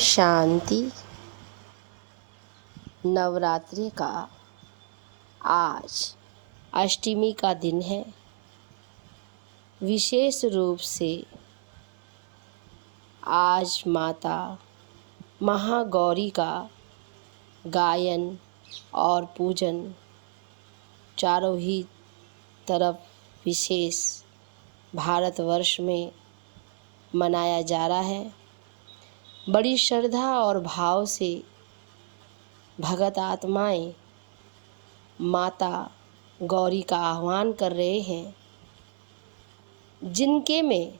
शांति। नवरात्रि का आज अष्टमी का दिन है। विशेष रूप से आज माता महागौरी का गायन और पूजन चारों ही तरफ विशेष भारतवर्ष में मनाया जा रहा है। बड़ी श्रद्धा और भाव से भगत आत्माएं माता गौरी का आह्वान कर रहे हैं, जिनके में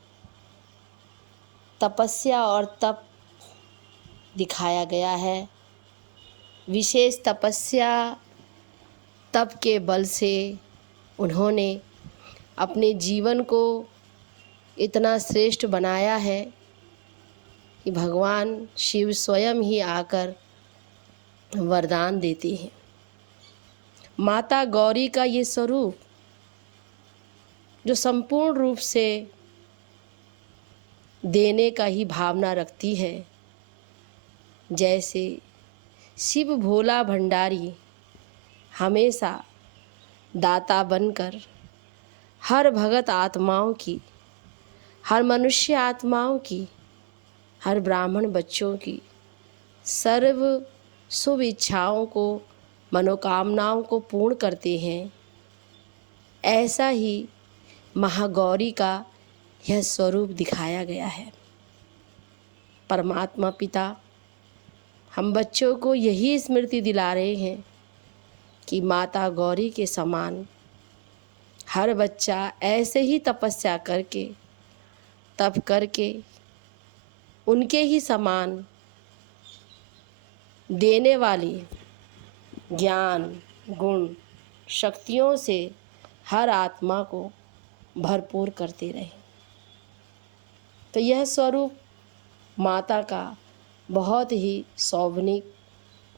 तपस्या और तप दिखाया गया है। विशेष तपस्या तप के बल से उन्होंने अपने जीवन को इतना श्रेष्ठ बनाया है कि भगवान शिव स्वयं ही आकर वरदान देते हैं। माता गौरी का ये स्वरूप जो संपूर्ण रूप से देने का ही भावना रखती है, जैसे शिव भोला भंडारी हमेशा दाता बनकर हर भगत आत्माओं की, हर मनुष्य आत्माओं की, हर ब्राह्मण बच्चों की सर्व शुभ इच्छाओं को, मनोकामनाओं को पूर्ण करते हैं। ऐसा ही महागौरी का यह स्वरूप दिखाया गया है। परमात्मा पिता हम बच्चों को यही स्मृति दिला रहे हैं कि माता गौरी के समान हर बच्चा ऐसे ही तपस्या करके, तप करके उनके ही समान देने वाली ज्ञान, गुण, शक्तियों से हर आत्मा को भरपूर करते रहे। तो यह स्वरूप माता का बहुत ही शोभनीय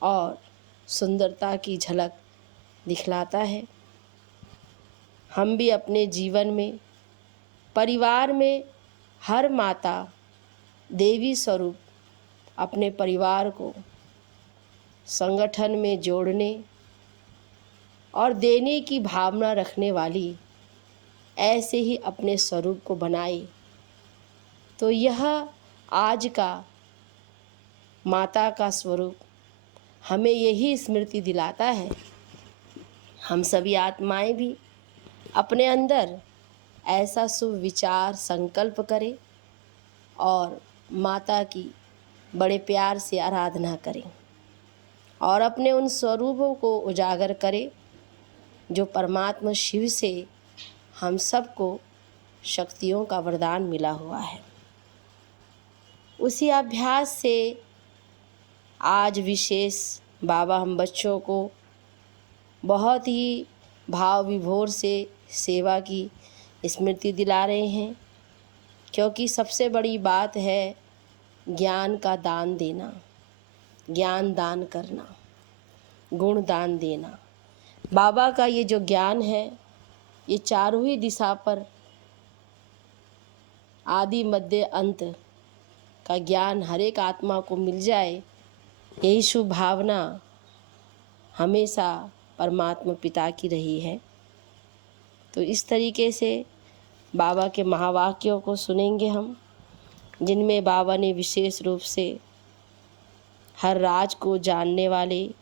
और सुंदरता की झलक दिखलाता है। हम भी अपने जीवन में, परिवार में हर माता देवी स्वरूप अपने परिवार को संगठन में जोड़ने और देने की भावना रखने वाली ऐसे ही अपने स्वरूप को बनाए। तो यह आज का माता का स्वरूप हमें यही स्मृति दिलाता है। हम सभी आत्माएं भी अपने अंदर ऐसा शुभ विचार संकल्प करें और माता की बड़े प्यार से आराधना करें और अपने उन स्वरूपों को उजागर करें जो परमात्मा शिव से हम सबको शक्तियों का वरदान मिला हुआ है। उसी अभ्यास से आज विशेष बाबा हम बच्चों को बहुत ही भाव विभोर से सेवा की स्मृति दिला रहे हैं, क्योंकि सबसे बड़ी बात है ज्ञान का दान देना, ज्ञान दान करना, गुण दान देना। बाबा का ये जो ज्ञान है, ये चारों ही दिशा पर आदि मध्य अंत का ज्ञान हर एक आत्मा को मिल जाए, यही शुभ भावना हमेशा परमात्मा पिता की रही है। तो इस तरीके से बाबा के महावाक्यों को सुनेंगे हम, जिनमें बाबा ने विशेष रूप से हर राज को जानने वाले,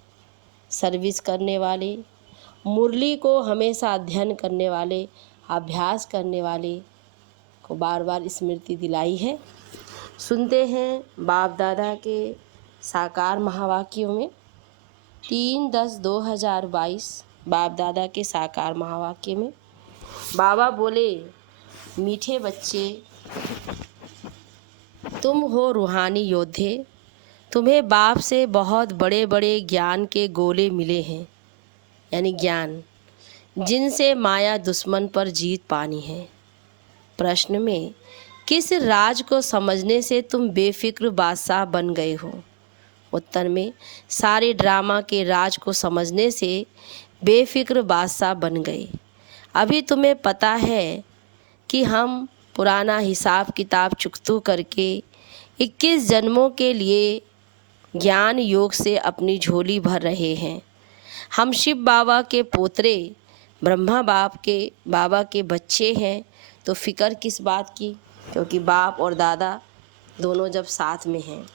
सर्विस करने वाले, मुरली को हमेशा अध्ययन करने वाले, अभ्यास करने वाले को बार बार स्मृति दिलाई है। सुनते हैं बाप दादा के साकार महावाक्यों में 3/10/2022 बाप दादा के साकार महावाक्य में बाबा बोले, मीठे बच्चे, तुम हो रूहानी योद्धे, तुम्हें बाप से बहुत बड़े बड़े ज्ञान के गोले मिले हैं, यानी ज्ञान, जिनसे माया दुश्मन पर जीत पानी है। प्रश्न में किस राज को समझने से तुम बेफिक्र बादशाह बन गए हो? उत्तर में सारे ड्रामा के राज को समझने से बेफिक्र बादशाह बन गए। अभी तुम्हें पता है कि हम पुराना हिसाब किताब चुकतू करके 21 जन्मों के लिए ज्ञान योग से अपनी झोली भर रहे हैं। हम शिव बाबा के पोतरे, ब्रह्मा बाबा के बच्चे हैं, तो फिक्र किस बात की, क्योंकि बाप और दादा दोनों जब साथ में हैं।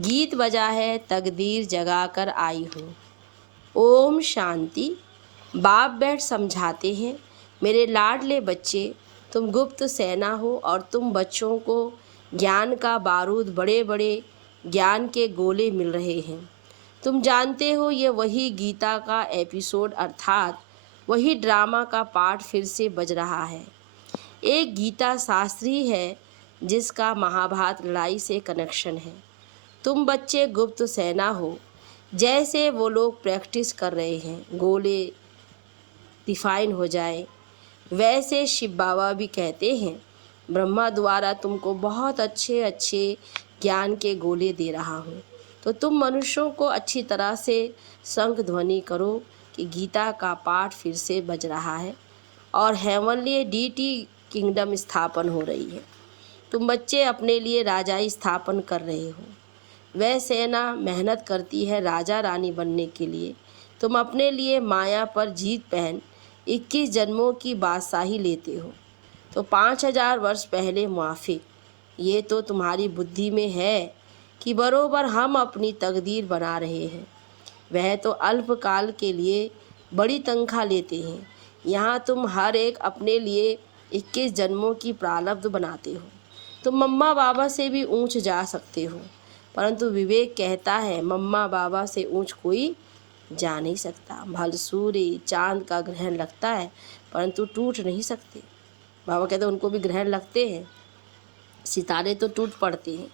गीत बजा है तकदीर जगा कर आई हूँ, ओम शांति। बाप बैठ समझाते हैं, मेरे लाडले बच्चे, तुम गुप्त सेना हो और तुम बच्चों को ज्ञान का बारूद, बड़े बड़े ज्ञान के गोले मिल रहे हैं। तुम जानते हो ये वही गीता का एपिसोड अर्थात वही ड्रामा का पार्ट फिर से बज रहा है। एक गीता शास्त्री है जिसका महाभारत लड़ाई से कनेक्शन है। तुम बच्चे गुप्त सेना हो, जैसे वो लोग प्रैक्टिस कर रहे हैं गोले डिफाइन हो जाए, वैसे शिव बाबा भी कहते हैं ब्रह्मा द्वारा तुमको बहुत अच्छे अच्छे ज्ञान के गोले दे रहा हूँ, तो तुम मनुष्यों को अच्छी तरह से शंख ध्वनि करो कि गीता का पाठ फिर से बज रहा है और हेवनली डीटी किंगडम स्थापन हो रही है। तुम बच्चे अपने लिए राजाई स्थापन कर रहे हो। वह सेना मेहनत करती है राजा रानी बनने के लिए। तुम अपने लिए माया पर जीत पहन 21 जन्मों की बादशाही लेते हो, तो 5000 वर्ष पहले मुआफिक ये तो तुम्हारी बुद्धि में है कि बरोबर हम अपनी तकदीर बना रहे हैं। वह तो अल्पकाल के लिए बड़ी तनख्वाह लेते हैं, यहाँ तुम हर एक अपने लिए 21 जन्मों की प्रारब्ध बनाते हो। तुम मम्मा बाबा से भी ऊंच जा सकते हो, परंतु विवेक कहता है मम्मा बाबा से ऊंच कोई जा नहीं सकता। भल सूर्य चांद का ग्रहण लगता है परंतु टूट नहीं सकते। बाबा कहते हैं उनको भी ग्रहण लगते हैं, सितारे तो टूट पड़ते हैं।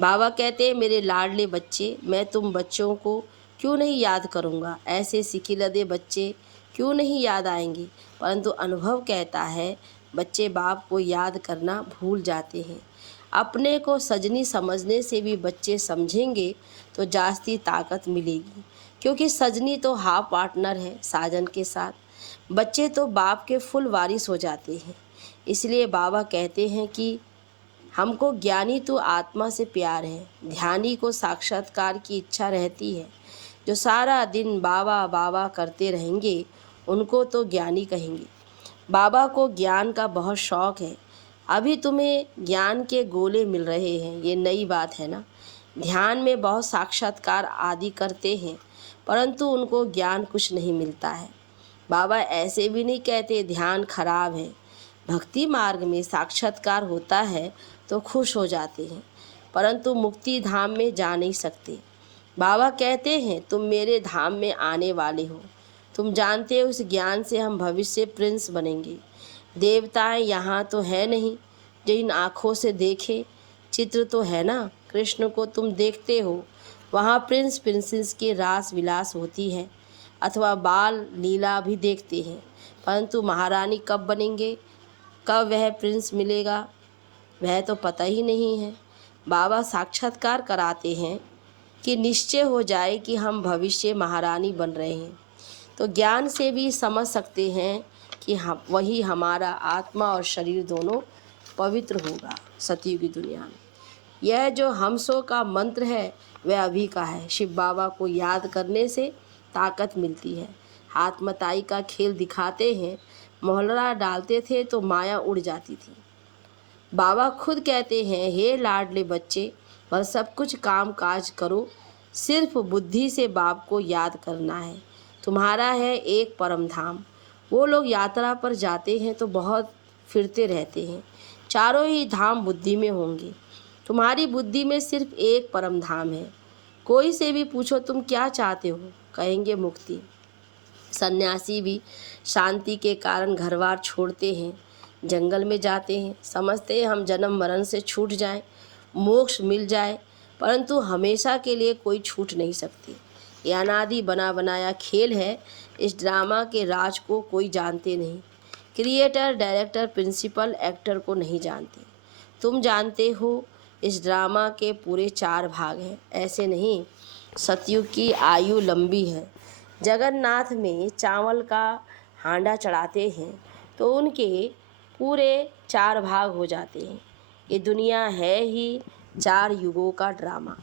बाबा कहते हैं मेरे लाडले बच्चे, मैं तुम बच्चों को क्यों नहीं याद करूँगा, ऐसे सिकिलदे बच्चे क्यों नहीं याद आएंगे, परंतु अनुभव कहता है बच्चे बाप को याद करना भूल जाते हैं। अपने को सजनी समझने से भी बच्चे समझेंगे तो जास्ती ताकत मिलेगी, क्योंकि सजनी तो हाफ पार्टनर है साजन के साथ। बच्चे तो बाप के फुल वारिस हो जाते हैं। इसलिए बाबा कहते हैं कि हमको ज्ञानी तो आत्मा से प्यार है, ध्यानी को साक्षात्कार की इच्छा रहती है। जो सारा दिन बाबा बाबा करते रहेंगे उनको तो ज्ञानी कहेंगे। बाबा को ज्ञान का बहुत शौक़ है। अभी तुम्हें ज्ञान के गोले मिल रहे हैं, ये नई बात है ना। ध्यान में बहुत साक्षात्कार आदि करते हैं परंतु उनको ज्ञान कुछ नहीं मिलता है। बाबा ऐसे भी नहीं कहते ध्यान खराब है। भक्ति मार्ग में साक्षात्कार होता है तो खुश हो जाते हैं, परंतु मुक्ति धाम में जा नहीं सकते। बाबा कहते हैं तुम मेरे धाम में आने वाले हो, तुम जानते हो इस ज्ञान से हम भविष्य प्रिंस बनेंगे। देवताएं यहाँ तो है नहीं जो इन आँखों से देखे, चित्र तो है ना, कृष्ण को तुम देखते हो, वहाँ प्रिंस प्रिंसेस की रास विलास होती है अथवा बाल लीला भी देखते हैं, परंतु महारानी कब बनेंगे, कब वह प्रिंस मिलेगा, वह तो पता ही नहीं है। बाबा साक्षात्कार कराते हैं कि निश्चय हो जाए कि हम भविष्य महारानी बन रहे हैं, तो ज्ञान से भी समझ सकते हैं कि हम वही हमारा आत्मा और शरीर दोनों पवित्र होगा सतयुग की दुनिया में। यह जो हमसो का मंत्र है वह अभी का है। शिव बाबा को याद करने से ताकत मिलती है। हाथ मताई का खेल दिखाते हैं, मोहल्ला डालते थे तो माया उड़ जाती थी। बाबा खुद कहते हैं हे लाडले बच्चे, वह सब कुछ काम काज करो, सिर्फ बुद्धि से बाप को याद करना है। तुम्हारा है एक परम धाम। वो लोग यात्रा पर जाते हैं तो बहुत फिरते रहते हैं, चारों ही धाम बुद्धि में होंगे। तुम्हारी बुद्धि में सिर्फ एक परम धाम है। कोई से भी पूछो तुम क्या चाहते हो, कहेंगे मुक्ति। सन्यासी भी शांति के कारण घरबार छोड़ते हैं, जंगल में जाते हैं, समझते हैं हम जन्म मरण से छूट जाएं, मोक्ष मिल जाए, परंतु हमेशा के लिए कोई छूट नहीं सकती। ये अनादि बना बनाया खेल है। इस ड्रामा के राज को कोई जानते नहीं। क्रिएटर, डायरेक्टर, प्रिंसिपल, एक्टर को नहीं जानते। तुम जानते हो इस ड्रामा के पूरे 4 भाग हैं, ऐसे नहीं। सतयुग की आयु लंबी है। जगन्नाथ में चावल का हांडा चढ़ाते हैं तो उनके पूरे 4 भाग हो जाते हैं। ये दुनिया है ही 4 युगों का ड्रामा।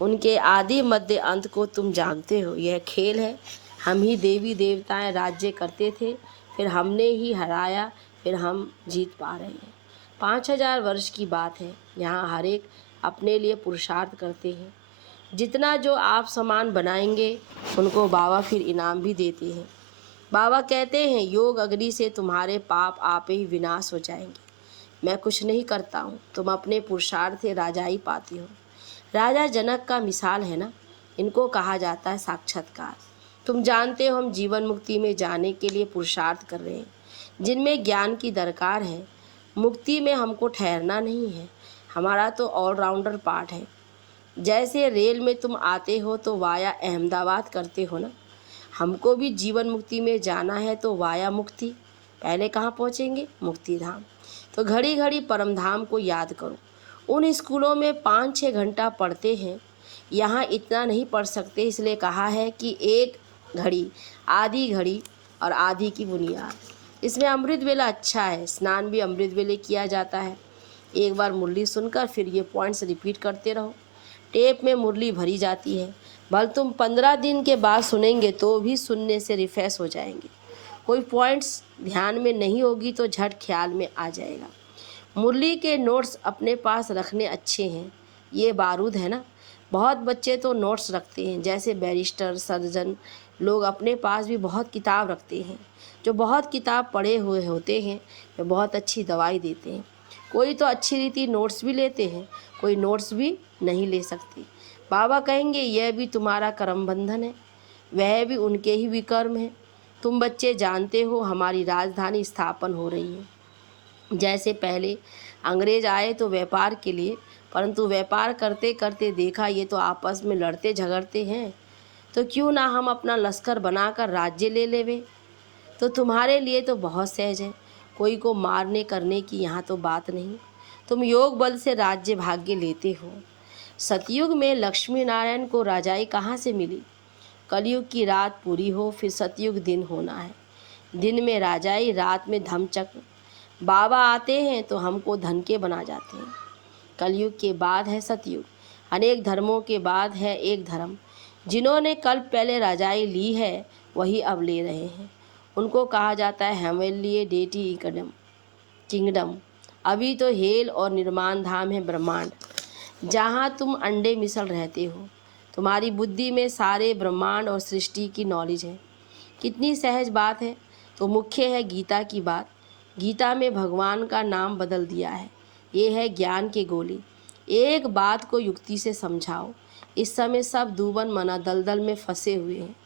उनके आदि मध्य अंत को तुम जानते हो। यह खेल है, हम ही देवी देवताएं राज्य करते थे, फिर हमने ही हराया, फिर हम जीत पा रहे हैं। 5000 वर्ष की बात है। यहाँ हर एक अपने लिए पुरुषार्थ करते हैं। जितना जो आप सामान बनाएंगे उनको बाबा फिर इनाम भी देते हैं। बाबा कहते हैं योग अग्नि से तुम्हारे पाप आप ही विनाश हो जाएंगे। मैं कुछ नहीं करता हूँ, तुम अपने पुरुषार्थ से राजाई पाते हो। राजा जनक का मिसाल है ना, इनको कहा जाता है साक्षात्कार। तुम जानते हो हम जीवन मुक्ति में जाने के लिए पुरुषार्थ कर रहे हैं, जिनमें ज्ञान की दरकार है। मुक्ति में हमको ठहरना नहीं है, हमारा तो ऑलराउंडर पार्ट है। जैसे रेल में तुम आते हो तो वाया अहमदाबाद करते हो ना, हमको भी जीवन मुक्ति में जाना है तो वाया मुक्ति। पहले कहाँ पहुँचेंगे? मुक्ति धाम। तो घड़ी घड़ी परम धाम को याद करो। उन स्कूलों में 5-6 घंटा पढ़ते हैं, यहाँ इतना नहीं पढ़ सकते, इसलिए कहा है कि एक घड़ी, आधी घड़ी और आधी की बुनियाद। इसमें अमृत वेला अच्छा है, स्नान भी अमृत वेले किया जाता है। एक बार मुरली सुनकर फिर ये पॉइंट्स रिपीट करते रहो। टेप में मुरली भरी जाती है, भले तुम 15 दिन के बाद सुनेंगे तो भी सुनने से रिफ्रेश हो जाएंगे। कोई पॉइंट्स ध्यान में नहीं होगी तो झट ख्याल में आ जाएगा। मुरली के नोट्स अपने पास रखने अच्छे हैं, ये बारूद है ना। बहुत बच्चे तो नोट्स रखते हैं, जैसे बैरिस्टर सर्जन लोग अपने पास भी बहुत किताब रखते हैं। जो बहुत किताब पढ़े हुए होते हैं वे बहुत अच्छी दवाई देते हैं। कोई तो अच्छी रीति नोट्स भी लेते हैं, कोई नोट्स भी नहीं ले सकते। बाबा कहेंगे यह भी तुम्हारा कर्म बंधन है, वह भी उनके ही विकर्म है। तुम बच्चे जानते हो हमारी राजधानी स्थापन हो रही है। जैसे पहले अंग्रेज आए तो व्यापार के लिए, परंतु व्यापार करते करते देखा ये तो आपस में लड़ते झगड़ते हैं, तो क्यों ना हम अपना लश्कर बनाकर राज्य ले लेवे। तो तुम्हारे लिए तो बहुत सहज है, कोई को मारने करने की यहाँ तो बात नहीं। तुम योग बल से राज्य भाग्य लेते हो। सतयुग में लक्ष्मी नारायण को राजाई कहाँ से मिली? कलयुग की रात पूरी हो फिर सतयुग दिन होना है। दिन में राजाई, रात में धमचक्र। बाबा आते हैं तो हमको धन के बना जाते हैं। कलयुग के बाद है सतयुग, अनेक धर्मों के बाद है एक धर्म। जिन्होंने कल पहले राजाई ली है वही अब ले रहे हैं, उनको कहा जाता है हेवनली डेटी किंगडम। अभी तो हेल और निर्माण धाम है ब्रह्मांड, जहाँ तुम अंडे मिसल रहते हो। तुम्हारी बुद्धि में सारे ब्रह्मांड और सृष्टि की नॉलेज है। कितनी सहज बात है। तो मुख्य है गीता की बात। गीता में भगवान का नाम बदल दिया है। ये है ज्ञान की गोली। एक बात को युक्ति से समझाओ। इस समय सब दूबन मना दलदल में फंसे हुए हैं।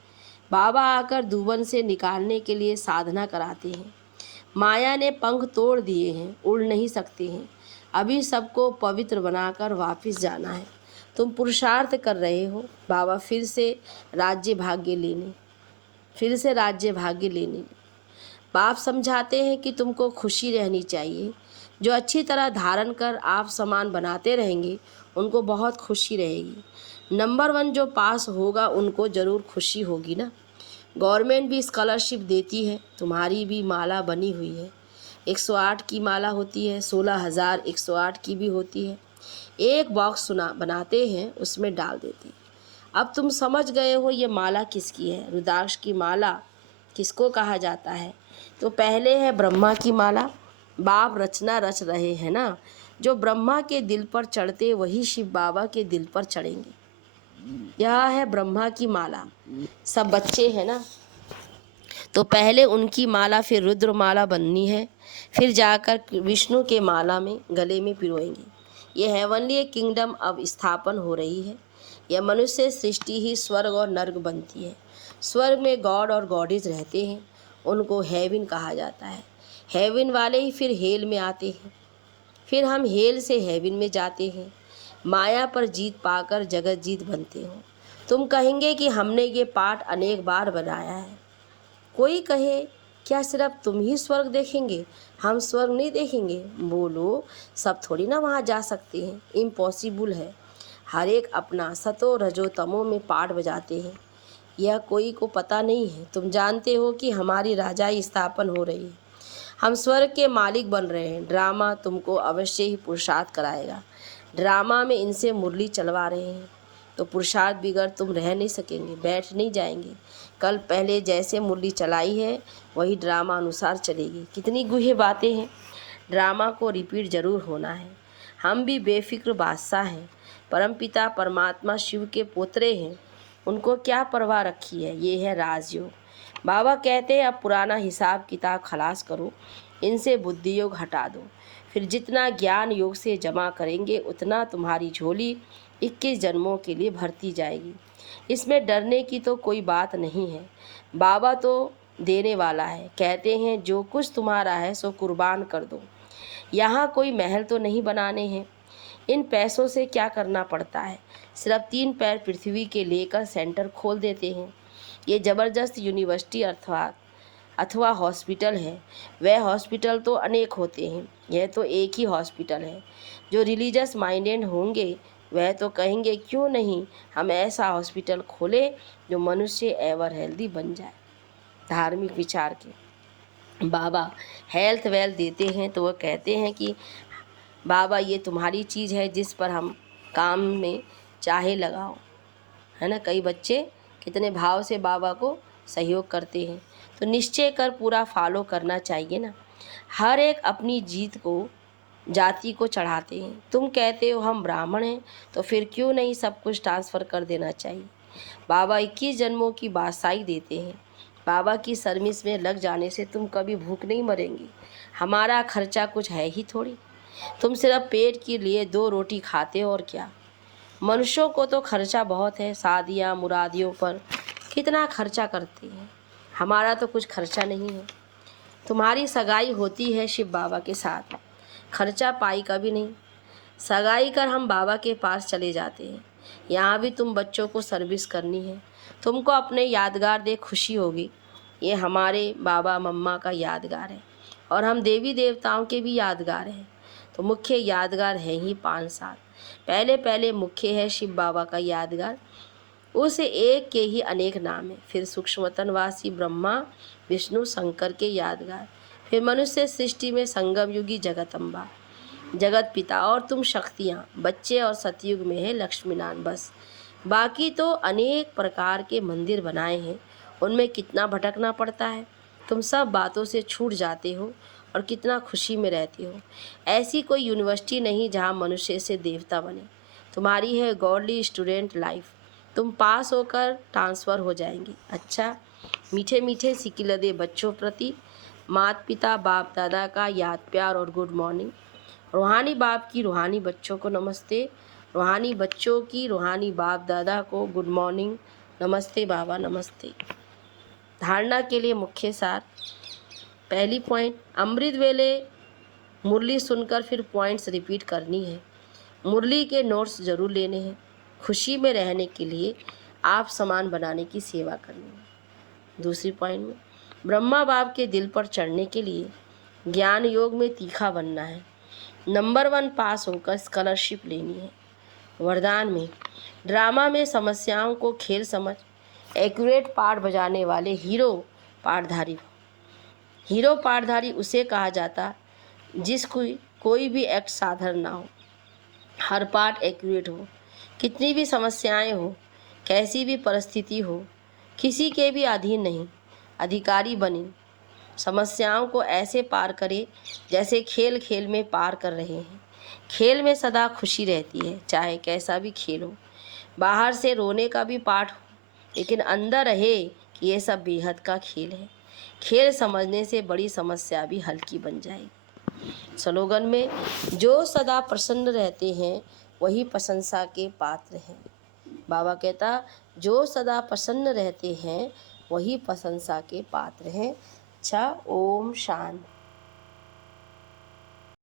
बाबा आकर दूबन से निकालने के लिए साधना कराते हैं। माया ने पंख तोड़ दिए हैं, उड़ नहीं सकते हैं। अभी सबको पवित्र बनाकर वापस जाना है। तुम पुरुषार्थ कर रहे हो बाबा फिर से राज्य भाग्य लेने। बाप समझाते हैं कि तुमको खुशी रहनी चाहिए। जो अच्छी तरह धारण कर आप सामान बनाते रहेंगे उनको बहुत खुशी रहेगी। नंबर 1 जो पास होगा उनको ज़रूर खुशी होगी ना। गवर्नमेंट भी स्कॉलरशिप देती है। तुम्हारी भी माला बनी हुई है, 108 की माला होती है, 16,108 की भी होती है। एक बॉक्स बनाते हैं, उसमें डाल देते हैं। अब तुम समझ गए हो ये माला किसकी है। रुद्राक्ष की माला किसको कहा जाता है? तो पहले है ब्रह्मा की माला। बाप रचना रच रहे हैं ना, जो ब्रह्मा के दिल पर चढ़ते वही शिव बाबा के दिल पर चढ़ेंगे। यह है ब्रह्मा की माला। सब बच्चे हैं ना, तो पहले उनकी माला फिर रुद्र माला बननी है, फिर जाकर विष्णु के माला में गले में पिरोएंगे। ये हेवनली किंगडम अब स्थापन हो रही है। यह मनुष्य सृष्टि ही स्वर्ग और नर्क बनती है। स्वर्ग में गॉड और गॉडेज रहते हैं, उनको हेवन कहा जाता है। हेवन वाले ही फिर हेल में आते हैं, फिर हम हेल से हेवन में जाते हैं। माया पर जीत पाकर जगत जीत बनते हो। तुम कहेंगे कि हमने ये पाठ अनेक बार बनाया है। कोई कहे क्या सिर्फ तुम ही स्वर्ग देखेंगे, हम स्वर्ग नहीं देखेंगे? बोलो, सब थोड़ी ना वहाँ जा सकते हैं, इम्पॉसिबल है। हर एक अपना सतो रजो तमो में पाठ बजाते हैं, यह कोई को पता नहीं है। तुम जानते हो कि हमारी राजाई स्थापन हो रही है, हम स्वर्ग के मालिक बन रहे हैं। ड्रामा तुमको अवश्य ही पुरुषार्थ कराएगा। ड्रामा में इनसे मुरली चलवा रहे हैं। तो पुरुषार्थ बिगड़ तुम रह नहीं सकेंगे, बैठ नहीं जाएंगे। कल पहले जैसे मुरली चलाई है वही ड्रामा अनुसार चलेगी। कितनी गूढ़ बातें हैं। ड्रामा को रिपीट जरूर होना है। हम भी बेफिक्र बादशाह हैं, परमपिता परमात्मा शिव के पोतरे हैं, उनको क्या परवाह रखी है। ये है राजयोग। बाबा कहते हैं अब पुराना हिसाब किताब खलास करो, इनसे बुद्धि योग हटा दो। फिर जितना ज्ञान योग से जमा करेंगे उतना तुम्हारी झोली 21 जन्मों के लिए भरती जाएगी। इसमें डरने की तो कोई बात नहीं है। बाबा तो देने वाला है। कहते हैं जो कुछ तुम्हारा है सो कुर्बान कर दो। यहाँ कोई महल तो नहीं बनाने हैं। इन पैसों से क्या करना पड़ता है, सिर्फ 3 पैर पृथ्वी के लेकर सेंटर खोल देते हैं। ये ज़बरदस्त यूनिवर्सिटी अथवा हॉस्पिटल है। वह हॉस्पिटल तो अनेक होते हैं, यह तो एक ही हॉस्पिटल है। जो रिलीजियस माइंडेड होंगे वह तो कहेंगे क्यों नहीं हम ऐसा हॉस्पिटल खोलें जो मनुष्य एवर हेल्दी बन जाए। धार्मिक विचार के बाबा हेल्थ वेल्थ देते हैं तो वह कहते हैं कि बाबा ये तुम्हारी चीज़ है जिस पर हम काम में चाहे लगाओ, है ना। कई बच्चे कितने भाव से बाबा को सहयोग करते हैं, तो निश्चय कर पूरा फॉलो करना चाहिए ना। हर एक अपनी जीत को जाति को चढ़ाते हैं। तुम कहते हो हम ब्राह्मण हैं तो फिर क्यों नहीं सब कुछ ट्रांसफ़र कर देना चाहिए। बाबा 21 जन्मों की बादशाही देते हैं। बाबा की सर्विस में लग जाने से तुम कभी भूख नहीं मरेंगे। हमारा खर्चा कुछ है ही थोड़ी। तुम सिर्फ पेट के लिए 2 रोटी खाते हो और क्या। मनुष्यों को तो खर्चा बहुत है, शादियाँ मुरादियों पर कितना खर्चा करते हैं। हमारा तो कुछ खर्चा नहीं है। तुम्हारी सगाई होती है शिव बाबा के साथ, खर्चा पाई का भी नहीं। सगाई कर हम बाबा के पास चले जाते हैं। यहाँ भी तुम बच्चों को सर्विस करनी है। तुमको अपने यादगार दे खुशी होगी। ये हमारे बाबा मम्मा का यादगार है और हम देवी देवताओं के भी यादगार हैं। तो मुख्य यादगार है ही 5 साल। पहले मुख्य है शिव बाबा का यादगार, उस एक के ही अनेक नाम है। फिर सूक्ष्मतनवासी ब्रह्मा विष्णु शंकर के यादगार। फिर मनुष्य सृष्टि में संगम युगी जगतम्बा जगत पिता और तुम शक्तियाँ बच्चे और सतयुग में है लक्ष्मीनारायण। बस बाकी तो अनेक प्रकार के मंदिर बनाए हैं, उनमें कितना भटकना पड़ता है। तुम सब बातों से छूट जाते हो और कितना खुशी में रहते हो। ऐसी कोई यूनिवर्सिटी नहीं जहाँ मनुष्य से देवता बने। तुम्हारी है गॉडली स्टूडेंट लाइफ। तुम पास होकर ट्रांसफ़र हो जाएंगी। अच्छा, मीठे मीठे सिकिलदे बच्चों प्रति माता पिता बाप दादा का याद प्यार और गुड मॉर्निंग। रूहानी बाप की रूहानी बच्चों को नमस्ते, रूहानी बच्चों की रूहानी बाप दादा को गुड मॉर्निंग, नमस्ते बाबा नमस्ते। धारणा के लिए मुख्य सार। पहली पॉइंट, अमृत वेले मुरली सुनकर फिर पॉइंट्स रिपीट करनी है। मुरली के नोट्स ज़रूर लेने हैं। खुशी में रहने के लिए आप सामान बनाने की सेवा करनी है। दूसरी पॉइंट में ब्रह्मा बाप के दिल पर चढ़ने के लिए ज्ञान योग में तीखा बनना है। नंबर 1 पास होकर स्कॉलरशिप लेनी है। वरदान में ड्रामा में समस्याओं को खेल समझ एक्यूरेट पाठ बजाने वाले हीरो पाठधारी। हीरो पाठधारी उसे कहा जाता जिसको कोई भी एक्ट साधारण ना हो, हर पार्ट एक्यूरेट हो। कितनी भी समस्याएं हो, कैसी भी परिस्थिति हो, किसी के भी अधीन नहीं, अधिकारी बने। समस्याओं को ऐसे पार करे जैसे खेल खेल में पार कर रहे हैं। खेल में सदा खुशी रहती है, चाहे कैसा भी खेल हो। बाहर से रोने का भी पाठ हो, लेकिन अंदर रहे कि ये सब बेहद का खेल है। खेल समझने से बड़ी समस्या भी हल्की बन जाएगी। स्लोगन में जो सदा प्रसन्न रहते हैं वही प्रशंसा के पात्र हैं। बाबा कहता जो सदा प्रसन्न रहते हैं वही प्रशंसा के पात्र हैं। अच्छा, ओम शांति।